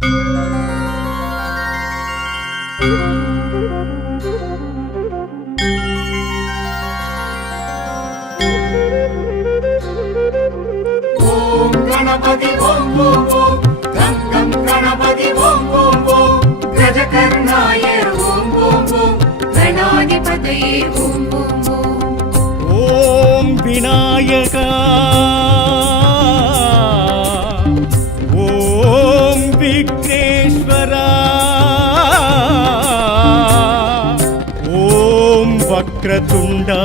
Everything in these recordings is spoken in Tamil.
ஓம் கணபதி ஓம் ஓம் ஓம் கங்கம் கணபதி ஓம் ஓம் ஓம் கஜகர்ணாய ஓம் ஓம் ஓம் கணாதிபதியே ஓம் ஓம் ஓம் ஓம் விநாயகா ஓம் விக்னேஸ்வரா ஓம் வக்ரதுண்டா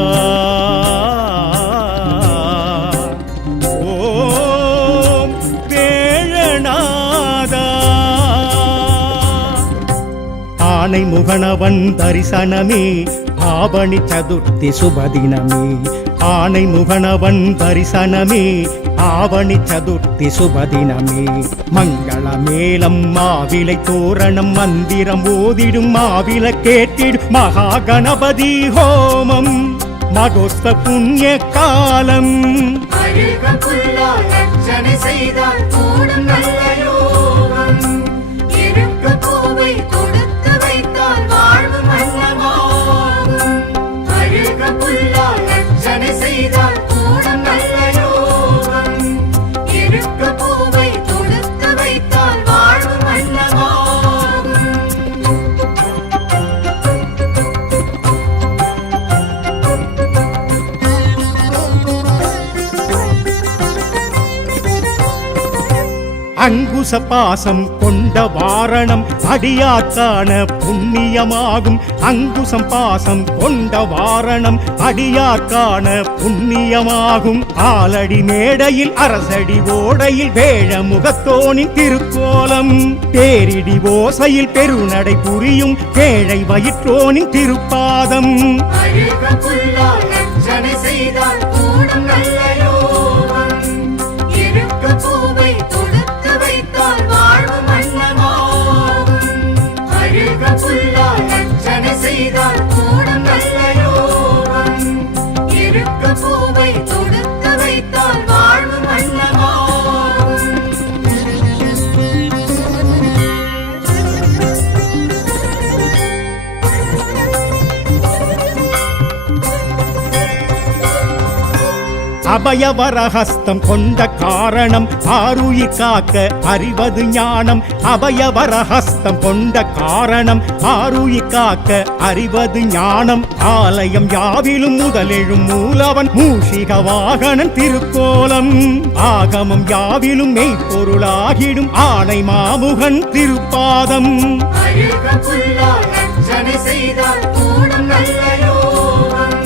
ஆனை முகனவன் தரிசனமே ஆவணி சதுர்த்தி சுபதினமே ஆனை முகனவன் தரிசனமே ஆவணி சதுர்த்தி சுபதினமே மங்கள மேளம் மாவிலை தோரணம் மந்திரம் ஓதிடும் மாவில கேட்டிடும் மகா கணபதி ஹோமம் மகோஸ்த புண்ணிய காலம் செய்தால் கூடும் நல்ல யோகம் இருக்க பூவை கொடுத்து வைத்தால் வாழ்வு மன்னமாகும் அழுக புல்லால் அர்ச்சனை செய்தால் கூடும் நல்ல யோகம் இருக்க பூவை கொடுத்து வைத்தால் வாழ்வு மன்னமாகும் அங்குச பாசம் கொண்ட வாரணம் அடியாக்கான புண்ணியமாகும் அங்குசம் பாசம் கொண்ட வாரணம் அடியாக்கான புண்ணியமாகும் ஆலடி மேடையில் அரசடி ஓடையில் வேழ முகத்தோனின் திருக்கோலம் பேரிடி ஓசையில் பெருநடை புரியும் கேழை வயிற்றோனின் திருப்பாதம் செய்தால் கூடும் நல்ல யோகம் இருக்க பூவை கொடுத்து வைத்தால் வாழ்வு மன்னமாகும் அழுக புல்லால் அர்ச்சனை செய்தால் கூடும் நல்ல யோகம் இருக்க பூவை கொடுத்து வைத்தால் வாழ்வு மன்னமாகும் அபயவரஹஸ்தம் கொண்ட காரணம் ஆருயிர் காக்க அறிவது ஞானம் அபயவரஹஸ்தம் கொண்ட காரணம் ஆருயிர் காக்க அறிவது ஞானம் ஆலயம் யாவிலும் முதலெழும் மூலவன் மூஷிக வாகனன் திருக்கோலம் ஆகமம் யாவிலும் மெய்ப்பொருளாகிடும் ஆணை மாமுகன் திருப்பாதம் செய்தால் கூடும் நல்ல யோகம்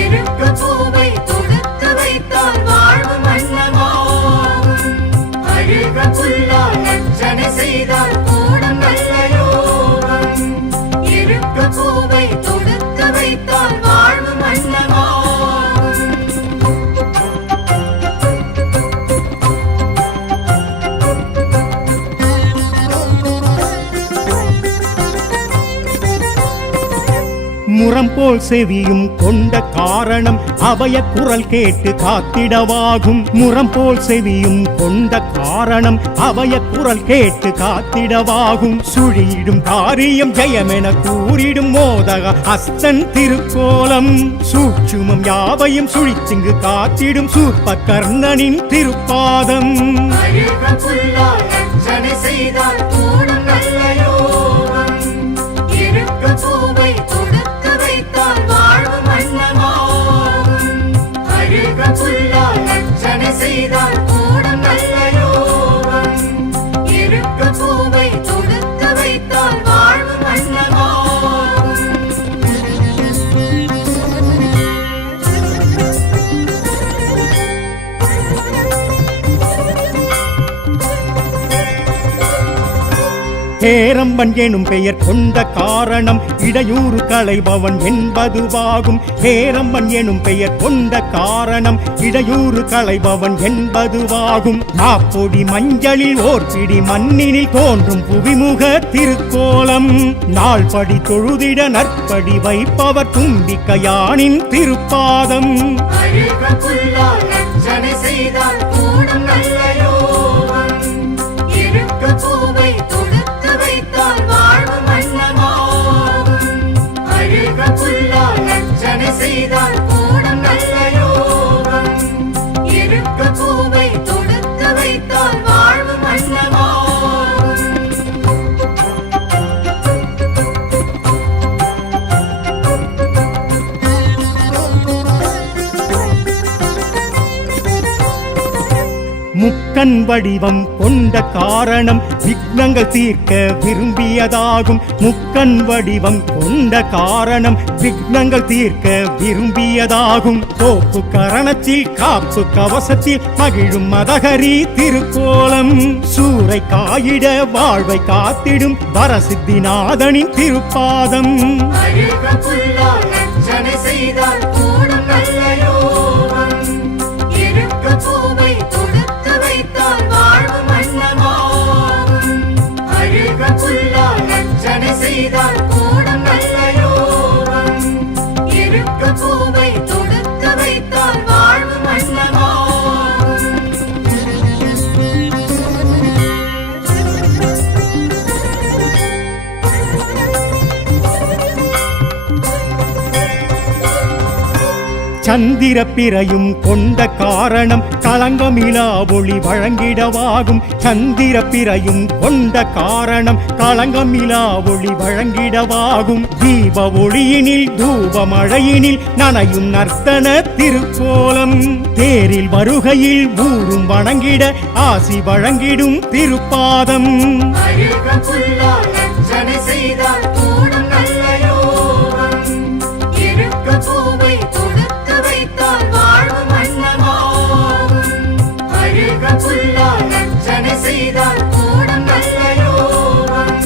இருக்க பூவை கொடுத்து வைத்தால் வாழ்வு மன்னமாகும் அழுக புல்லால் அர்ச்சனை செய்தால் கூடும் நல்ல யோகம் இருக்க பூவை கொடுத்து வைத்தால் வாழ்வு மன்னமாகும் முரம் போல் செவியும் கொண்ட காரணம் அபய குரல் கேட்டு காத்திடவாகும் முரம் போல் செவியும் கொண்ட காரணம் அபய குரல் கேட்டு காத்திடவாகும் சுழியிடும் காரியம் ஜெயமென கூறிடும் மோதக அஸ்தன் திருக்கோலம் சூட்சுமம் யாவையும் சுழித்திங்கு காத்திடும் சூர்ப கர்ணனின் திருப்பாதம் செய்தால் கூடும் நல்ல யோகம் இருக்க பூவை கொடுத்து வைத்தால் வாழ்வு மன்னமாகும் அழுக புல்லால் அர்ச்சனை செய்தால் கூடும் நல்ல யோகம் இருக்க பூவை கொடுத்து வைத்தால் வாழ்வு மன்னமாகும் ஹேரம்பன் எனும் பெயர் கொண்ட காரணம் இடையூறு களைபவன் என்பதுவாகும் ஹேரம்பன் எனும் பெயர் கொண்ட காரணம் இடையூறு களைபவன் என்பதுவாகும் நாப்பொடி மஞ்சளில் ஓர் பிடி மண்ணினில் தோன்றும் புவிமுக திருக்கோலம் நாள்படி தொழுதிட நற்படி வைப்பவர் தும்பிக்கையானின் திருப்பாதம் செய்தால் கூடும் நல்ல யோகம் இருக்க பூவை முக்கண் வடிவம் கொண்ட காரணம் விக்னங்கள் தீர்க்க விரும்பியதாகும். முக்கண் வடிவம் கொண்ட காரணம் விக்னங்கள் தீர்க்க விரும்பியதாகும். கோப்பு கரணத்தில் காப்பு கவசத்தில் மகிழும் மதகரி திருக்கோலம். சூறை காயிட வாழ்வை காத்திடும் வரசித்திநாதனின் திருப்பாதம். அழுக புல்லால் அர்ச்சனை செய்தால் கூடும் நல்ல யோகம். இருக்க பூவை தொடுத்து வைத்தால் வாழ்வு மன்னமாகும். அழுக புல்லால் அர்ச்சனை செய்தால் கூடும் நல்ல யோகம். இருக்க பூவை தொடுத்து வைத்தால் வாழ்வு மன்னமாகும். சந்திர பிறையும் கொண்ட காரணம் களங்கமிலா ஒளி வழங்கிடவாகும். சந்திர பிறையும் கொண்ட காரணம் களங்கமிலா ஒளி வழங்கிடவாகும். தீப ஒளியினில் தூப மழையினில் நனையும் நர்த்தன திருக்கோலம். தேரில் வருகையில் ஊரும் வணங்கிட ஆசி வழங்கிடும் திருப்பாதம். அழுக புல்லால் அர்ச்சனை செய்தால் கூடும் நல்ல யோகம். இருக்க பூவை தொடுத்து வைத்தால் வாழ்வு மன்னமாகும். அழுக புல்லால் அர்ச்சனை செய்தால் கூடும் நல்ல யோகம்.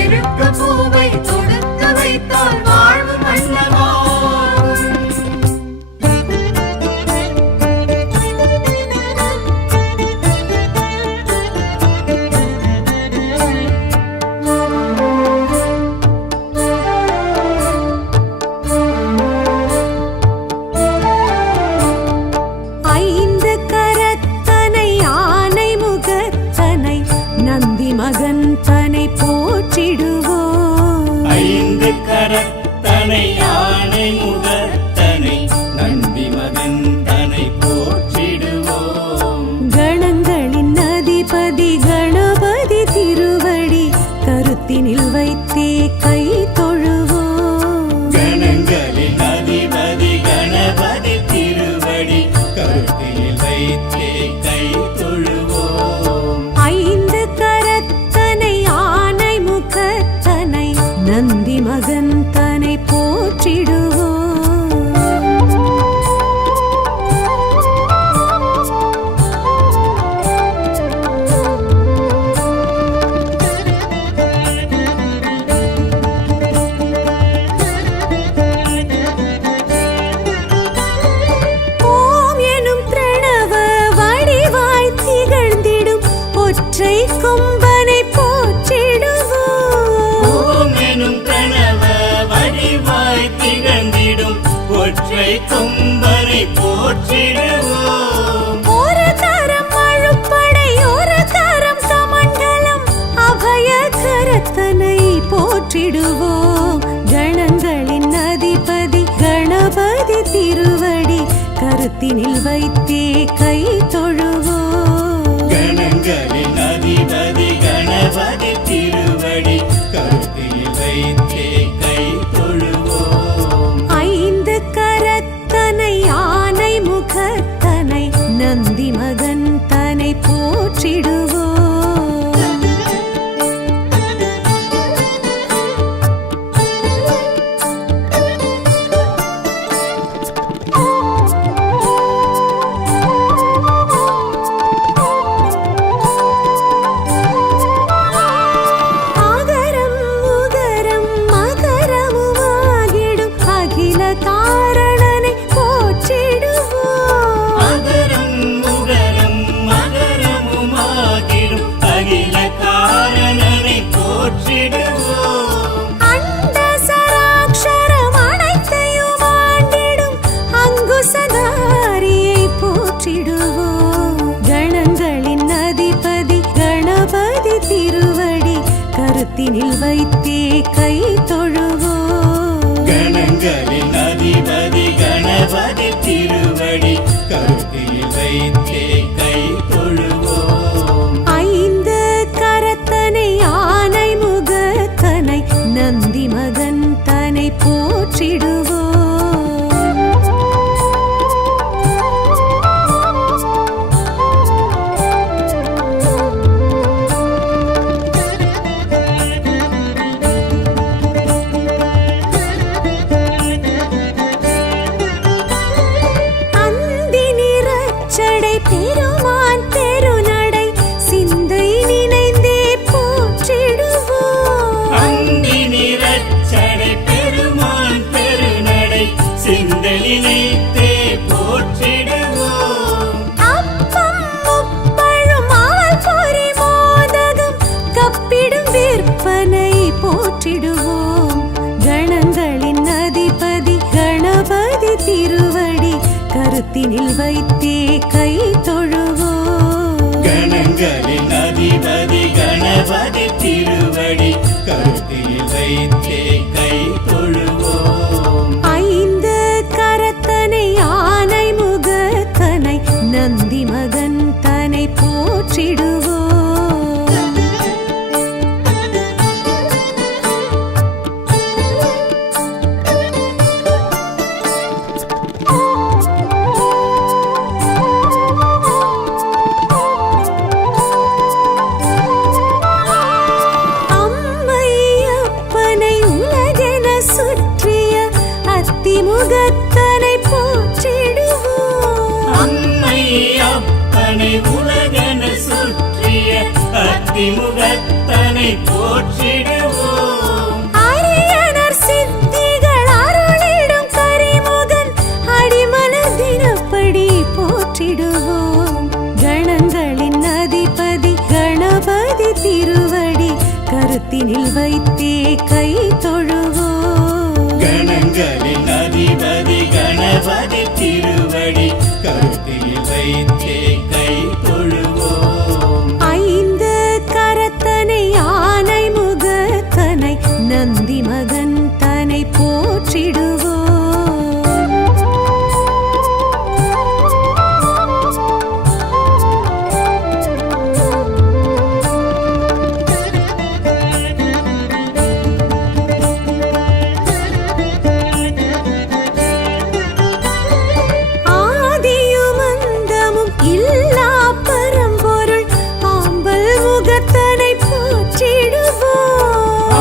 இருக்க பூவை தொடுத்து வைத்தால் வாழ்வு மன்னமாகும். ஐந்து கரத்தனை ஆனை முகத்தனை நந்தி மகன் தனை போற்றிடுவோம். ஐந்து கரத்தனை யானை முகத்தனை நந்தி மகன் தனை போற்றிடுவோம். கணங்களின் அதிபதி கணபதி திருவடி கருத்தினில் வைத்தே கை தொழுவோம். கணங்களின் அதிபதி கணபதி திருவடி கருத்தில் வைத்தே கை தொழுவோம். ஐந்து கரத்தனை ஆனை முகத்தனை நந்தி மகன் தனை போற்றிடுவோம். ஓம் எனும் பிரணவ வடிவாய் திகழ்ந்திடும் ஒற்றை கொம்பனை போற்றிடுவோம். ஓம் எனும் பிரணவ வடிவாய் திகழ்ந்திடும் ஒற்றை கொம்பனை போற்றிடுவோம். ஒரு தரம் அழுப்படை ஒரு தரம் கமண்டலம் அபய கரத்தனை போற்றிடுவோம். கணங்களின் அதிபதி கணபதி திருவடி கருத்தினில் வைத்தே கை தொழுவோம். கணங்களின் அதிபதி கணபதி திருவடி கருத்தில் வைத்தே கை தொழுவோம். ஐந்து கரத்தனை ஆனை முகத்தனை நந்தி மகன் தனை போற்றிடுவோம். ஆகரம் உகரம் மகரமுமாகிடும் அகில காரணனை போற்றிடுவோம். அகரம் உகரம் மகரமுமாகிடும் அகில காரணனை போற்றிடுவோம். அண்ட சராக்ஷரம் அனைத்தையும் ஆண்டிடும் அங்குசதாரியை போற்றிடுவோம். கணங்களின் அதிபதி கணபதி திருவடி கருத்தினில் வைத்தே கை தொழுவோம். கணங்களின் அதிபதி கணபதி திருவடி கருத்தில் வைத்தே கை தொழுவோம். ஐந்து கரத்தனை ஆனை முகத்தனை நந்தி மகன் தனை போற்றிடுவோம். கருத்தினில் வைத்தே கை தொழுவோம் கணங்களின் அதிபதி கணபதி திருவடி கருத்தில் வைத்தே கை தொழுவோம் ஐந்து கரத்தனை ஆனை முகத்தனை நந்தி மகன் தனை போற்றிடுவோம் அம்மையப்பனை உலகென சுற்றிய அத்திமுகத்தனை போற்றிடுவோம் அம்மை அப்பனை உலகென சுற்றிய அத்திமுகத்தனை போற்றிடுவோம் அரியனர் சித்திகள் அருளிடும் கரிமுகன் அடிமலர் தினப்படி போற்றிடுவோம் கணங்களின் அதிபதி கணபதி திருவடி கருத்தினில் வைத்தே கை தொழுவோம் கணங்களின் அதிபதி கணபதி திருவடி கருத்தில் வைத்தே கை தொழுவோம் ஐந்து கரத்தனை ஆனை முகத்தனை நந்தி மகன் தனை போற்றிடுவோம் ஆதியும் அந்தமும் இல்லா பரம்பொருள் ஆம்பல் முகத்தனை போற்றிடுவோம்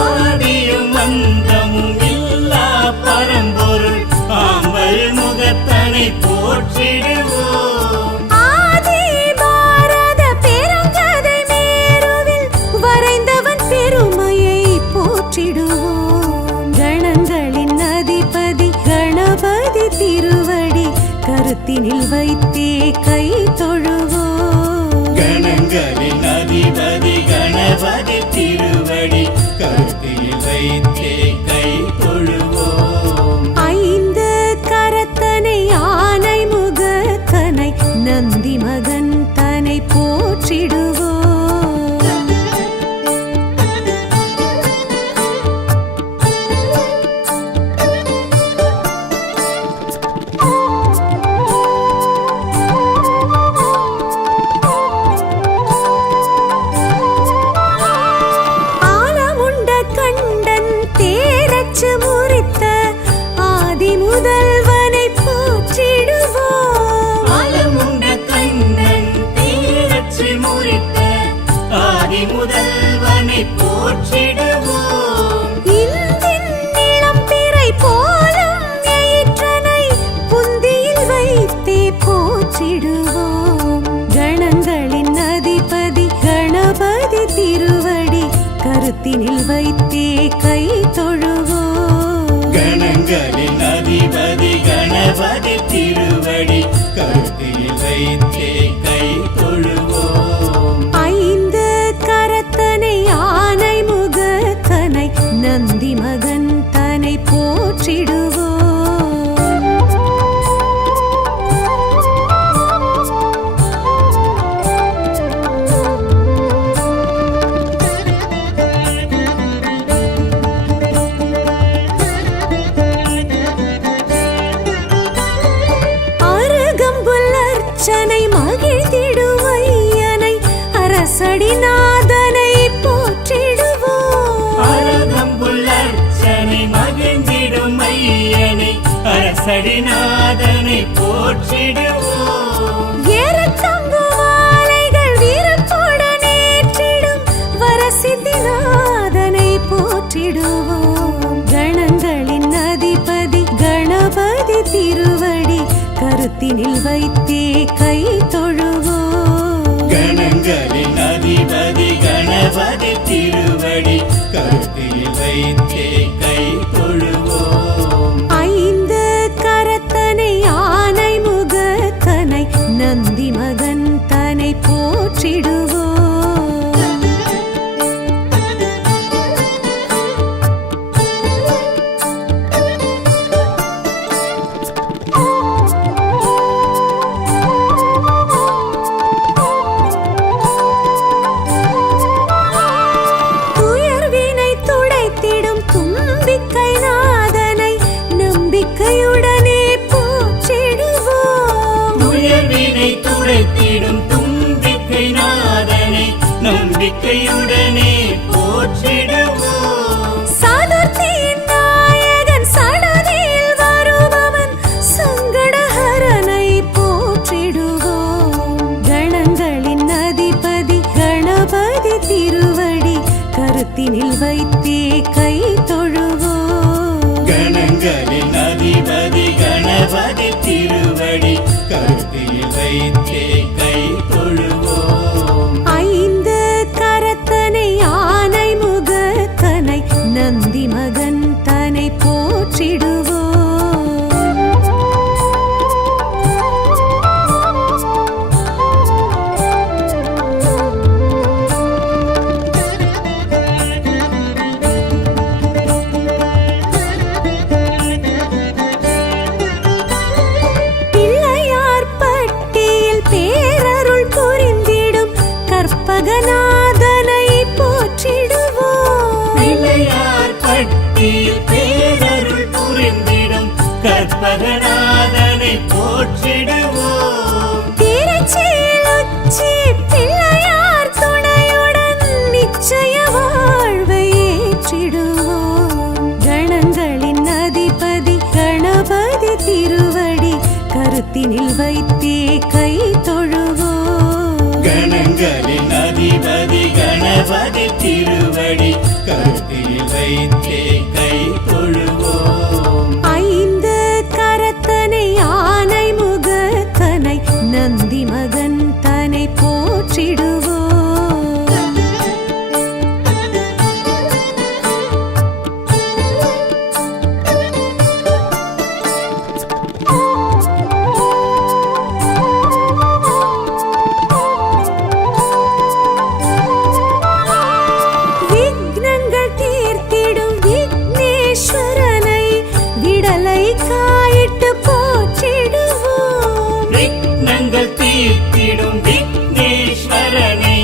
ஆதியும் அந்தமும் இல்லா பரம்பொருள் ஆம்பல் முகத்தனை போற்றிடுவோம் ஆதி பாரத பெருங்கதை மேருவில் வரைந்தவன் பெருமையை போற்றிடுவோம் கணங்களின் அதிபதி கணபதி திருவடி கருத்தினில் வைத்தே கை தொழுவோம் கணங்களின் அதிபதி கணபதி திருவடி கருத்தில் வைத்தே கை தொழுவோம் ஐந்து கரத்தனை ஆனை முகத்தனை நந்தி மகன் தனை போற்றிடுவோம் ஆலமுண்ட கண்டன் தேரச்சு முறித்த ஆதி முதல்வனை போற்றிடுவோம் ஆலமுண்ட கண்ணன் தீரச்சி முறித்த ஆதி முதல்வனை போற்றிடுவோம் இந்தின் நிலம் பிறை போலும் எயிற்றனை புந்தியில் வைத்தே போற்றிடுவோம் கணங்களின் அதிபதி கணபதி திருவடி கருத்தினில் வைத்தே கை தொழுவோம் கணங்களின் அதிபதி கணபதி திருவடி கருத்தில் வைத்தே கை தொழுவோம் ஐந்து கரத்தனை ஆனை முகத்தனை நந்தி மகன் தனை போற்றிடுவோம் அருகம்புல் அர்ச்சனை மகிழ்ந்திடுவையனை அரசடிநாதனை போற்றிடுவோம் அருகம்புல் அர்ச்சனை மகிழ்ந்திடும் ஐயனை அரசடிநாதனை போற்றிடுவோம் ஏறத்தங்கு மாலைகள் வீரத்துடன் ஏற்றிடும் வரசித்திநாதனை போற்றிடுவோம் கணங்களின் அதிபதி கணபதி திருவடி கருத்தினில் வைத்தே கை தொழுவோம் கணங்களின் அதிபதி கணபதி திருவடி கருத்தில் வைத்தே கை தொழுவோம் ஐந்து கரத்தனை ஆனை முகத்தனை நந்தி மகன் தனை போற்றிடுவோம் போற்றிடுவோம். சதுர்த்தியின் நாயகன் சடதியில் வருபவன் சங்கடஹரனை போற்றிடுவோம். கணங்களின் அதிபதி கணபதி திருவடி கருத்தினில் வைத்தே கை தொழுவோம். கணங்களின் அதிபதி கணபதி திருவடி கருத்தில் வைத்தே கை தொழுவோம். ஐந்து கரத்தனை ஆனை முகத்தனை நந்தி மகன் தனை போற்றிடுவோம். பிள்ளையார் பட்டியில் பேரருள் புரிந்திடும் கற்பகநாதனை போற்றிடுவோம். பிள்ளையார் பட்டியில் பேரருள் புரிந்திடும் கற்பகநாதனை போற்றிடுவோம். திருச்சியில் உச்சி பிள்ளையார் துணையுடன் நிச்சய வாழ்வை ஏற்றிடுவோம். கணங்களின் அதிபதி கணபதி திருவடி கருத்தினில் வைத்தே கை தொழுவோம். கணங்களின் அதிபதி கணபதி திருவடி கருத்தில் வைத்தே கை தொழுவோம். ஐந்து கரத்தனை ஆனை முகத்தனை நந்தி மகன் தனை போற்றிடுவோம். விக்னங்கள் தீர்த்திடும் விக்னேஸ்வரனை விடலை காயிட்டு போற்றிடுவோம். விக்னங்கள் தீர்த்திடும் விக்னேஸ்வரனை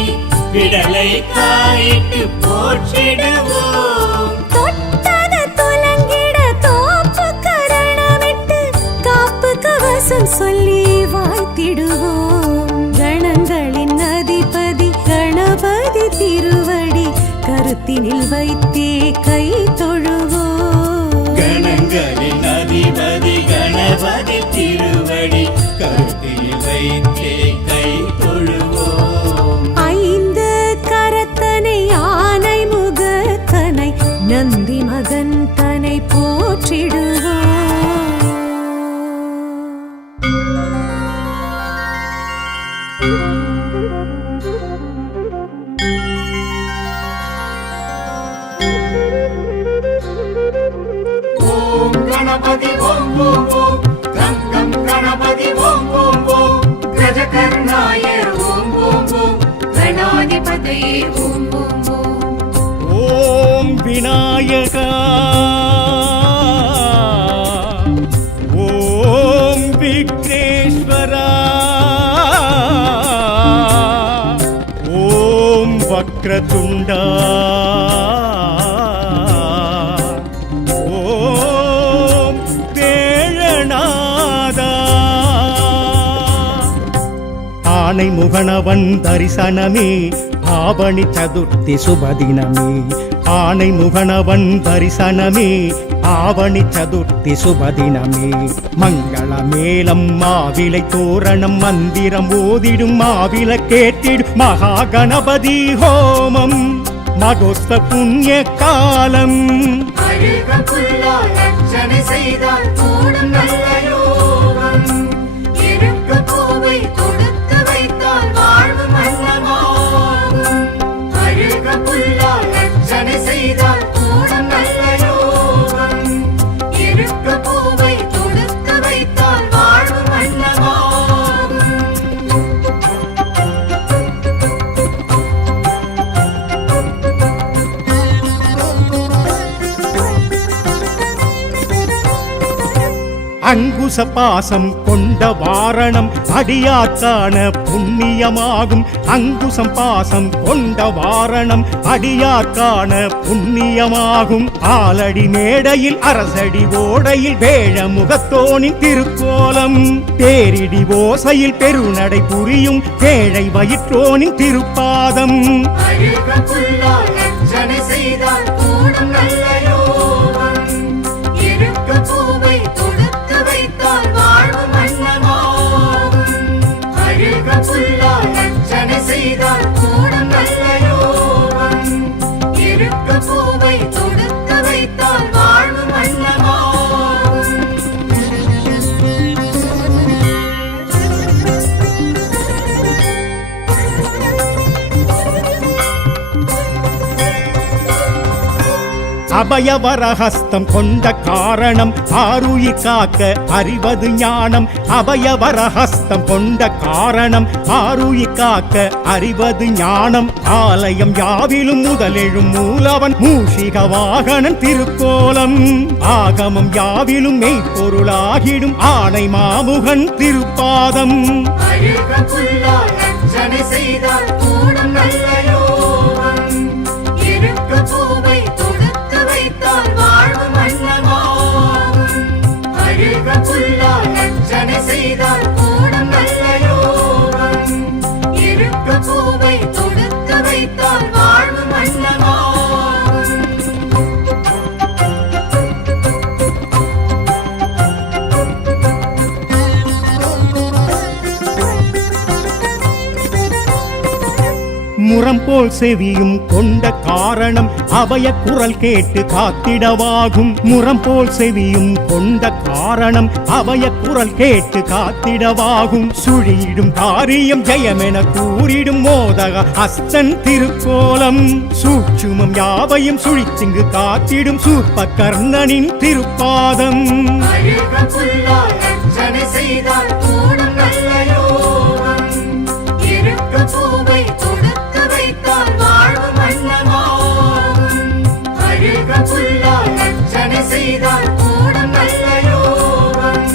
விடலை காயிட்டு போற்றிடுவோம். தொட்டது துலங்கிட தோப்பு கரணமிட்டு காப்பு கவசம் சொல்லி வாழ்த்திடுவோம். கணங்களின் அதிபதி கணபதி திருவடி கருத்தினில் வைத்தே கை தொழுவோம். கணங்களின் அதிபதி கணபதி திருவடி கருத்தில் வைத்தே கை தொழுவோம். ஐந்து கரத்தனை ஆனை முகத்தனை நந்தி மகன் தனை போற்றிடுவோம். ஓம் கணபதி ஓம் ஓம் ஓம் கங்கம் கணபதி ஓம் ஓம் ஓம் கஜகர்ணாய ஓம் ஓம் ஓம் கணாதிபதியே ஓம் ஓம் ஓம் ஓம் விநாயகா ஓம் விக்னேஸ்வரா ஓம் வக்ரதுண்டா ஓம் வேழநாதா ஆனை முகனவன் தரிசனமே ஆவணி சதுர்த்தி சுபதினமே ஆனை முகனவன் தரிசனமே ஆவணி சதுர்த்தி சுபதினமே மங்கள மேளம் மாவிலை தோரணம் மந்திரம் ஓதிடும் மாவில கேட்டிடும் மகா கணபதி ஹோமம் மகோஸ்த புண்ணிய காலம் அழுக புல்லால் அர்ச்சனை செய்தால் கூடும் நல்ல யோகம் இருக்க பூவை கொடுத்து வைத்தால் வாழ்வு மன்னமாகும் அழுக புல்லால் அர்ச்சனை செய்தால் கூடும் நல்ல யோகம் இருக்க பூவை கொடுத்து வைத்தால் வாழ்வு மன்னமாகும் அங்குச பாசம் கொண்ட வாரணம் அடியார்க்கான புண்ணியமாகும். அங்குசம் பாசம் கொண்ட வாரணம் அடியார்க்கான புண்ணியமாகும். ஆலடி மேடையில் அரசடி ஓடையில் வேழ முகத்தோனின் திருக்கோலம். தேரிடி ஓசையில் பெருநடை புரியும் ஏழை வயிற்றோனின் திருப்பாதம். அழுக புல்லால் அர்ச்சனை செய்தால் கூடும் நல்ல யோகம். இருக்க பூவை தொடுத்து வைத்தால் வாழ்வு மன்னமாகும். அழுக புல்லால் அர்ச்சனை செய்தால் கூடும் நல்ல யோகம். இருக்க பூவை தொடுத்து வைத்தால் வாழ்வு மன்னமாகும். அபயவரஹஸ்தம் கொண்ட காரணம் ஆருயிர் காக்க அறிவது ஞானம். அபயவரஹஸ்தம் கொண்ட காரணம் ஆருயிர் காக்க அறிவது ஞானம். ஆலயம் யாவிலும் முதலெழும் மூலவன் மூஷிக வாகனன் திருக்கோலம். ஆகமம் யாவிலும் மெய்ப்பொருளாகிடும் ஆணை மாமுகன் திருப்பாதம். அழுக புல்லால் அர்ச்சனை செய்தால் கூடும் நல்ல யோகம். இருக்க பூவை தொடுத்து வைத்தால் வாழ்வு மன்னமாகும். அழுக புல்லால் அர்ச்சனை செய்தால் கூடும் நல்ல யோகம். இருக்க பூவை தொடுத்து வைத்தால் வாழ்வு மன்னமாகும். முரம் போல் செவியும் கொண்ட காரணம் அபய குரல் கேட்டு காத்திடவாகும். முரம் போல் செவியும் கொண்ட காரணம் அபய குரல் கேட்டு காத்திடவாகும். சுழியிடும் காரியம் ஜெயமென கூறிடும் மோதக அஸ்தன் திருக்கோலம். சூட்சுமம் யாவையும் சுழித்திங்கு காத்திடும் சூர்ப கர்ணனின் திருப்பாதம். அழுக புல்லால் அர்ச்சனை செய்தால் கூடும் நல்ல யோகம். இருக்க பூவை தொடுத்து வைத்தால் வாழ்வு மன்னமாகும். அழுக புல்லால் அர்ச்சனை செய்தால் கூடும் நல்ல யோகம்.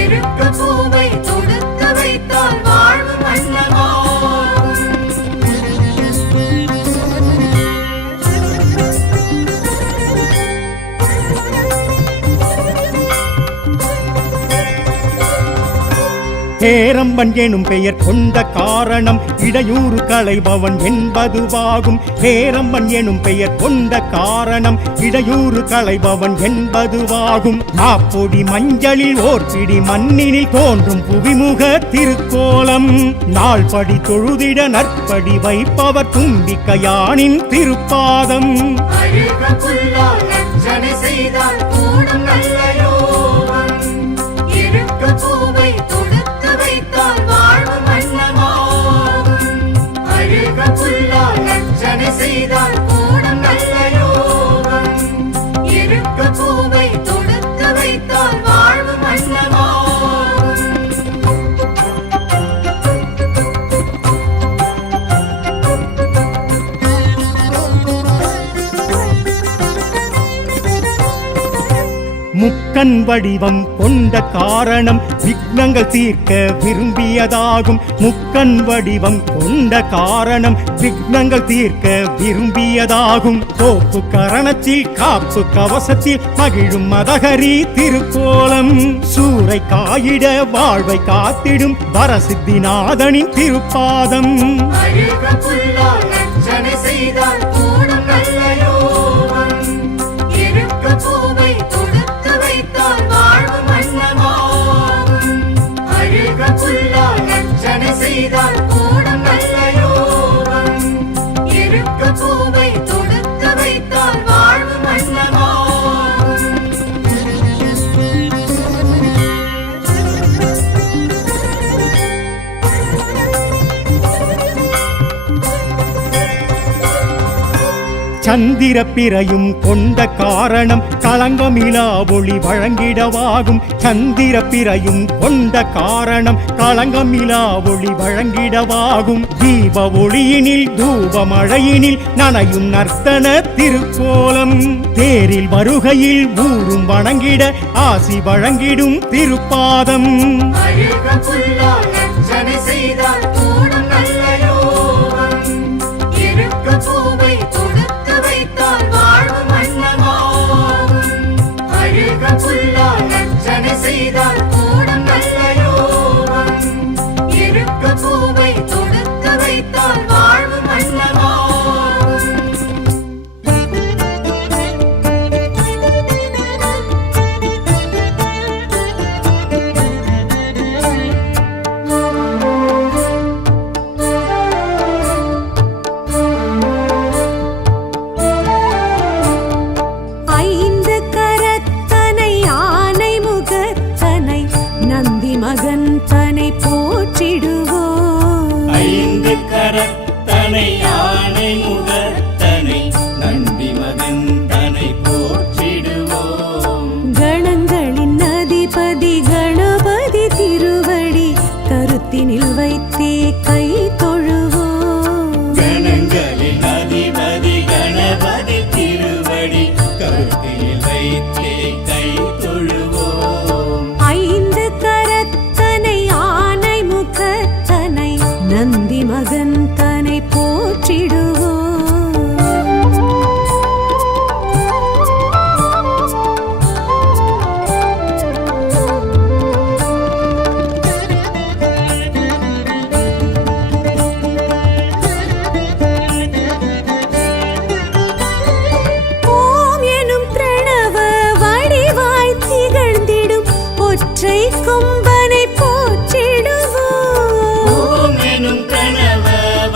இருக்க பூவை தொடுத்து வைத்தால் வாழ்வு மன்னமாகும். பேரம்பன் எனும் பெயர் கொண்ட காரணம் இடையூறு களைபவன் என்பதுவாகும். பேரம்பன் எனும் பெயர் கொண்ட காரணம் இடையூறு களைபவன் என்பதுவாகும். நாப்பொடி மஞ்சளில் ஓர் பிடி மண்ணினில் தோன்றும் புவிமுக திருக்கோலம். நாள்படி தொழுதிட நற்படி வைப்பவர் தும்பிக்கையானின் திருப்பாதம். அழுக புல்லால் அர்ச்சனை செய்தால் கூடும் நல்ல யோகம். இருக்க பூவை தொடுத்து வைத்தால் வாழ்வு மன்னமாகும். அழுக புல்லால் அர்ச்சனை செய்தால் கூடும் நல்ல யோகம். இருக்க பூவை தொடுத்து வைத்தால் வாழ்வு மன்னமாகும். முக்கன் வடிவம் கொண்ட காரணம் விக்னங்கள் தீர்க்க விரும்பியதாகும். முக்கன் வடிவம் கொண்ட காரணம் விக்னங்கள் தீர்க்க விரும்பியதாகும். தோப்பு கரணத்தில் காப்பு கவசத்தில் மகிழும் மதகரி திருக்கோலம். சூறை காயிட வாழ்வை காத்திடும் வரசித்திநாதனின் திருப்பாதம். அழுக புல்லால் அர்ச்சனை செய்தால் கூடும் நல்ல யோகம். இருக்க பூவை தொடுத்து வைத்தால் வாழ்வு மன்னமாகும். அழுக புல்லால் அர்ச்சனை செய்தால் கூடும் நல்ல யோகம். இருக்க பூவை தொடுத்து வைத்தால் வாழ்வு மன்னமாகும். சந்திர பிறையும் கொண்ட காரணம் களங்கமிலா ஒளி வழங்கிடவாகும். சந்திர பிறையும் கொண்ட காரணம் களங்கமிலா ஒளி வழங்கிடவாகும். தீப ஒளியினில் தூப மழையினில் நனையும் நர்த்தன திருக்கோலம். தேரில் வருகையில் ஊரும் வணங்கிட ஆசி வழங்கிடும் திருப்பாதம். அழுக புல்லால் அர்ச்சனை செய்தால் கூடும் நல்ல யோகம். இருக்க பூவை தொடுத்து வைத்தால் வாழ்வு மன்னமாகும். அழுக புல்லால் அர்ச்சனை செய்தால் கூடும் நல்ல யோகம். இருக்க பூவை தொடுத்து வைத்தால் வாழ்வு மன்னமாகும். ஐந்து கரத்தனை ஆனை முகத்தனை நந்தி மகன் தனை போற்றிடுவோம். ஐந்து கரத்தனை யானை முகத்தனை நந்தி மகன் தனை போற்றிடுவோம். கணங்களின் அதிபதி கணபதி திருவடி கருத்தினில் வைத்தே கை தொழுவோம். கணங்களின் அதிபதி கணபதி திருவடி கருத்தில் வைத்தே கை தொழுவோம். ஐந்து கரத்தனை ஆனை முகத்தனை நந்தி மகன் தனை போற்றிடுவோம். ஓம் எனும் பிரணவ வடிவாய் திகழ்ந்திடும் ஒற்றை கொம்பனை போற்றிடுவோம். ஓம் எனும் கனவ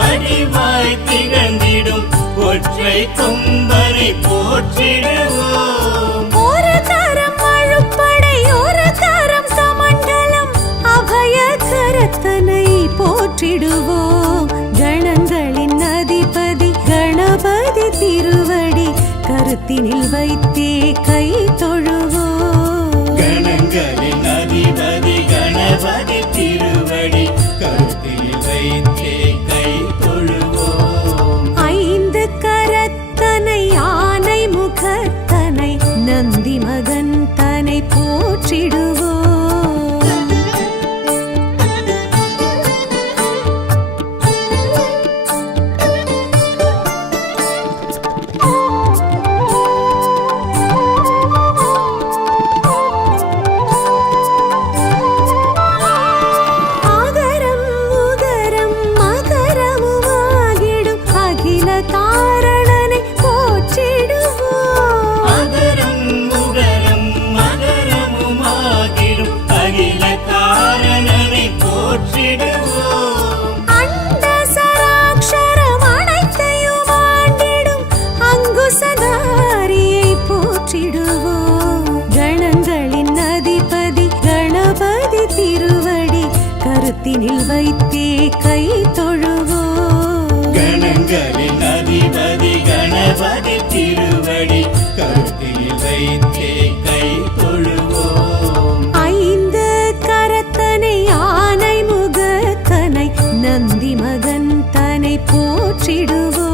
வடிவாய் திகழ்ந்திடும் ஒற்றை கொம்பனை போற்றிடுவோம். ஒரு கரம் அழுப்படை ஒரு கரம் கமண்டலம் அபய கரத்தனை போற்றிடுவோம். கணங்களின் அதிபதி கணபதி திருவடி கருத்தினில் வைத்தே கை தொழுவோம். கணங்களின் அதிபதி கணபதி திருவடி கருத்தில் வைத்தே கை தொழுவோம். ஐந்து கரத்தனை ஆனை முகத்தனை நந்தி மகன் தனை போற்றிடுவோம். ஆகரம் உகரம் மகரமுமாகிடும் அகில காரணனை போற்றிடுவோம். அகரம் உகரம் மகரமுமாகிடும் அகில காரணனை போற்றிடுவோம். அண்ட சராக்ஷரம் அனைத்தையும் ஆண்டிடும் அங்குசதாரியை போற்றிடுவோம். கணங்களின் அதிபதி கணபதி திருவடி கருத்தினில் வைத்தே கை தொழுவோம். கணங்களின் அதிபதி கணபதி திருவடி கருத்தில் வைத்தே கை தொழுவோம். ஐந்து கரத்தனை ஆனை முகத்தனை நந்தி மகன் தனை போற்றிடுவோம்.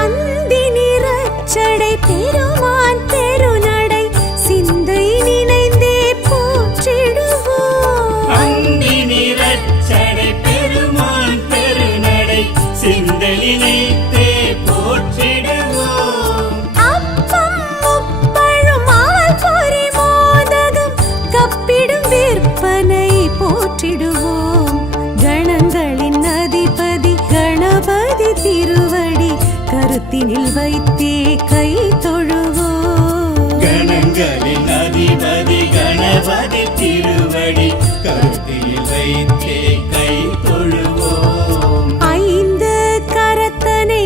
அந்தி நிறச்சடை பெருமான் பெருநடை சிந்தை நினைந்தே போற்றிடுவோம். அந்தி நிறச்சடை பெருமான் பெருநடை சிந்தலினைத்தே போற்றிடுவோம். அப்பம் முப்பழும் அவல் பொரி மோதகம் கப்பிடும் விற்பனை போற்றிடுவோம். கணங்களின் அதிபதி கணபதி திருவடி கருத்தினில் வைத்தே கை தொழுவோம். கணங்களின் அதிபதி கணபதி திருவடி கருத்தில் வைத்தே கை தொழுவோம். ஐந்து கரத்தனை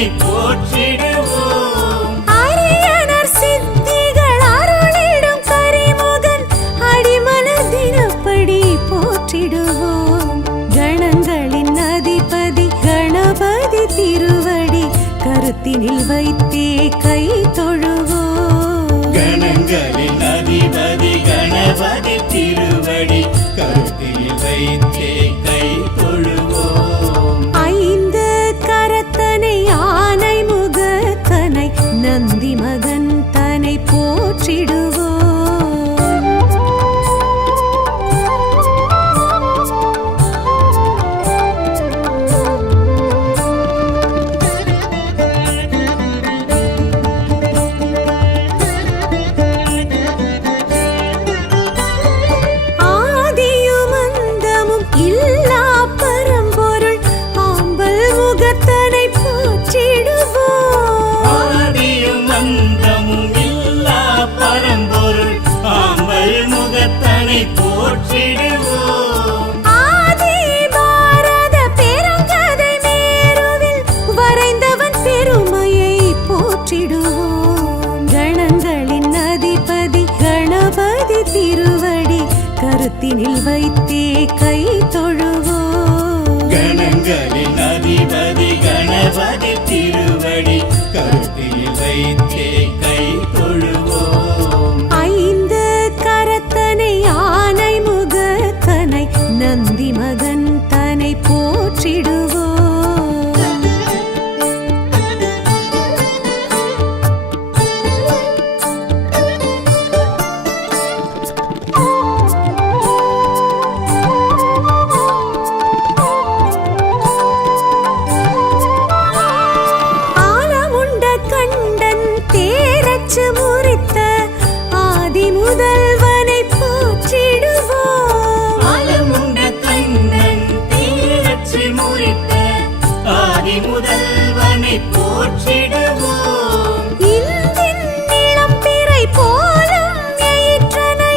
முகத்தனை போற்றிடுவோம். அரியனர் சித்திகள் அருளிடும் கரிமுகன் அடிமலர் தினப்படி போற்றிடுவோம். கணங்களின் அதிபதி கணபதி திருவடி கருத்தினில் வைத்தே கை தொழுவோம். கணங்களின் அதிபதி கணபதி திருவடி கருத்தில் வைத்தே கை தொழுவோம். ஐந்து கரத்தனை ஆனை முகத்தனை நந்தி மகன் தனை போற்றிடுவோம். ஆதியும் அந்தமும் இல்லா பரம்பொருள் ஆம்பல் முகத்தனை போற்றிடுவோம். ஆதியும் அந்தமும் இல்லா பரம்பொருள் ஆம்பல் முகத்தனை போற்றிடுவோம். ஆதி பாரத பெருங்கதை மேருவில் வரைந்தவன் பெருமையை போற்றிடுவோம். கணங்களின் அதிபதி கணபதி திருவடி கருத்தினில் வைத்தே கை தொழுவோம். கணங்களின் அதிபதி கணபதி திருவடி கருத்தில் வைத்தே கை தொழுவோம். ஐந்து கரத்தனை ஆனை முகத்தனை நந்தி மகன் தனை போற்றிடுவோம். ஆலமுண்ட கண்டன் தேரச்சு முறித்த ஆதி முதல்வனை போற்றிடுவோம். ஆலமுண்ட கண்ணன் தீரச்சி முறித்த ஆதி முதல்வனை போற்றிடுவோம். இந்தின் இளம்பிறை போலும் எயிற்றனை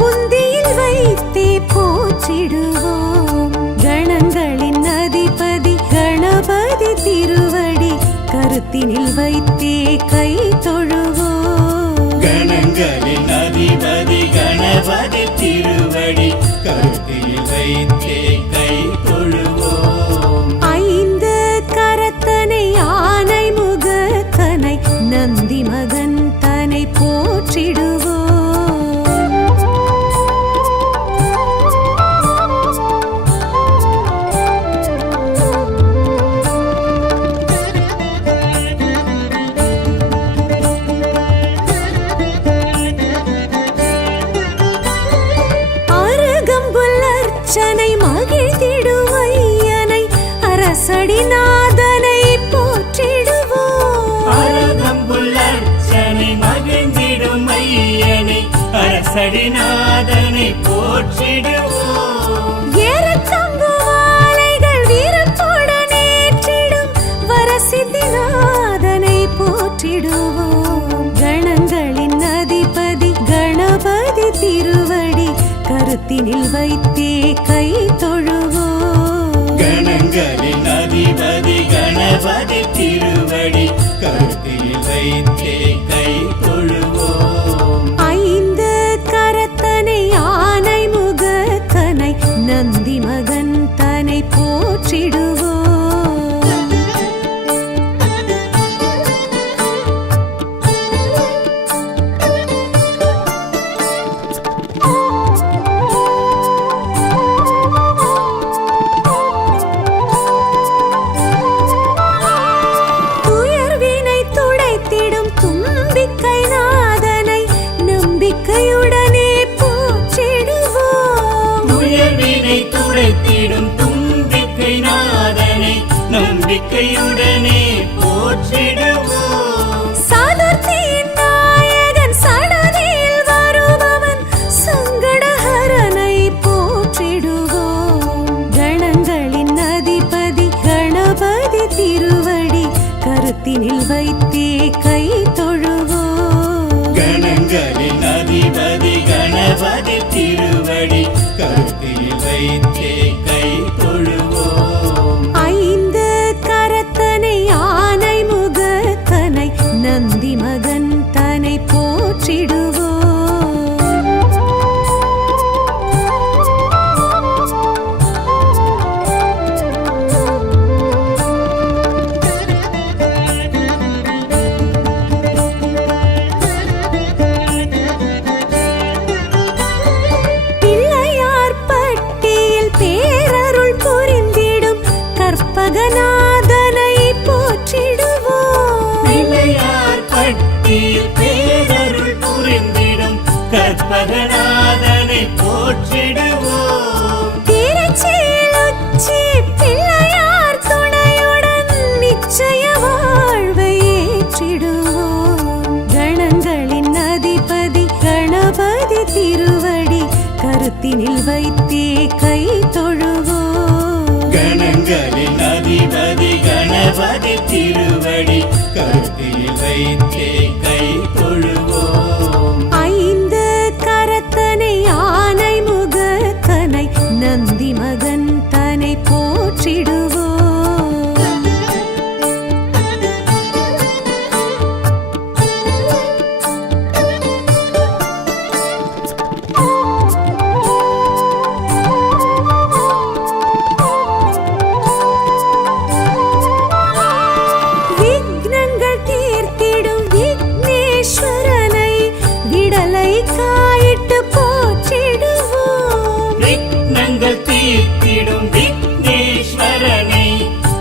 புந்தியில் வைத்தே போற்றிடுவோம். கணங்களின் அதிபதி கணபதி திருவடி கருத்தினில் வைத்தே கை தொழுவோம். கணங்களின் அதிபதி கணபதி திருவடி கருத்தில் வைத்தே கை தொழுவோம். ஐந்து கரத்தனை ஆனை முகத்தனை நந்தி மகன் தனை போற்றிடுவோம். அருகம்புல் அர்ச்சனை மகிழ்ந்திடும் ஐயனை அரசடிநாதனை போற்றிடுவோம். அருகம்புல் அர்ச்சனை மகிழ்ந்திடும் ஐயனை அரசடிநாதனை போற்றிடுவோம். ஏறத்தம்பு மாலைகள் வீரத்துடன் ஏற்றிடும் வரசித்திநாதனை போற்றிடுவோம். கணங்களின் அதிபதி கணபதி திருவடி கருத்தினில் வைத்தே கை தொழுவோம். கணங்களின் அதிபதி கணபதி திருவடி கருத்தில் வைத்தே கை தொழுவோம். ஐந்து கரத்தனை ஆனை முகத்தனை நந்தி மகன் தனை போற்றிடுவோம். துயர்வினை துடைத்திடும் தும்பிக்கை நாதனை நம்பிக்கையுடனே போற்றிடுவோம். துயர்வினை துடைத்திடும் தும்பிக்கை நாதனை நம்பிக்கையுடனே போற்றிடுவோம். சதுர்த்தியின் நாயகன் சடதியில் வருபவன் சங்கடஹரனை போற்றிடுவோம். கணங்களின் அதிபதி கணபதி திருவடி கருத்தினில் வைத்தே கை தொழுவோம். கணங்களின் அதிபதி கணபதி திருவடி கருத்தில் வைத்தே கை தொழுவோம். ஐந்து கரத்தனை ஆனை கருத்தினில் வைத்தே கை தொழுவோம். கணங்களின் அதிபதி கணபதி திருவடி கருத்தில் வைத்தே கை தொழுவோம். ஐந்து கரத்தனை ஆனை முகத்தனை நந்தி மகன் தனை போற்றிடுவோம். விக்னங்கள் தீர்த்திடும் விக்னேஸ்வரனை விடலை காயிட்டு போற்றிடுவோம். விக்னங்கள் தீர்த்திடும் விக்னேஸ்வரனை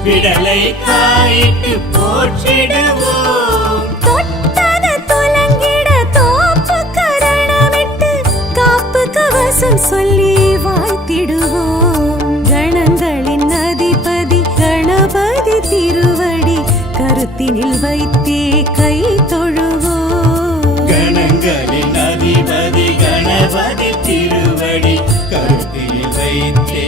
விடலை காயிட்டு போற்றிடுவோம். தொட்டத துலங்கிட தோப்பு கரணமிட்டு காப்பு கவசம் சொல்லி வாழ்த்திடுவோம். கணங்களின் அதிபதி கணபதி திருவடி கருத்தினில் வைத்தே கை தொழுவோம். கணங்களின் அதிபதி கணபதி திருவடி கருத்தில் வைத்தே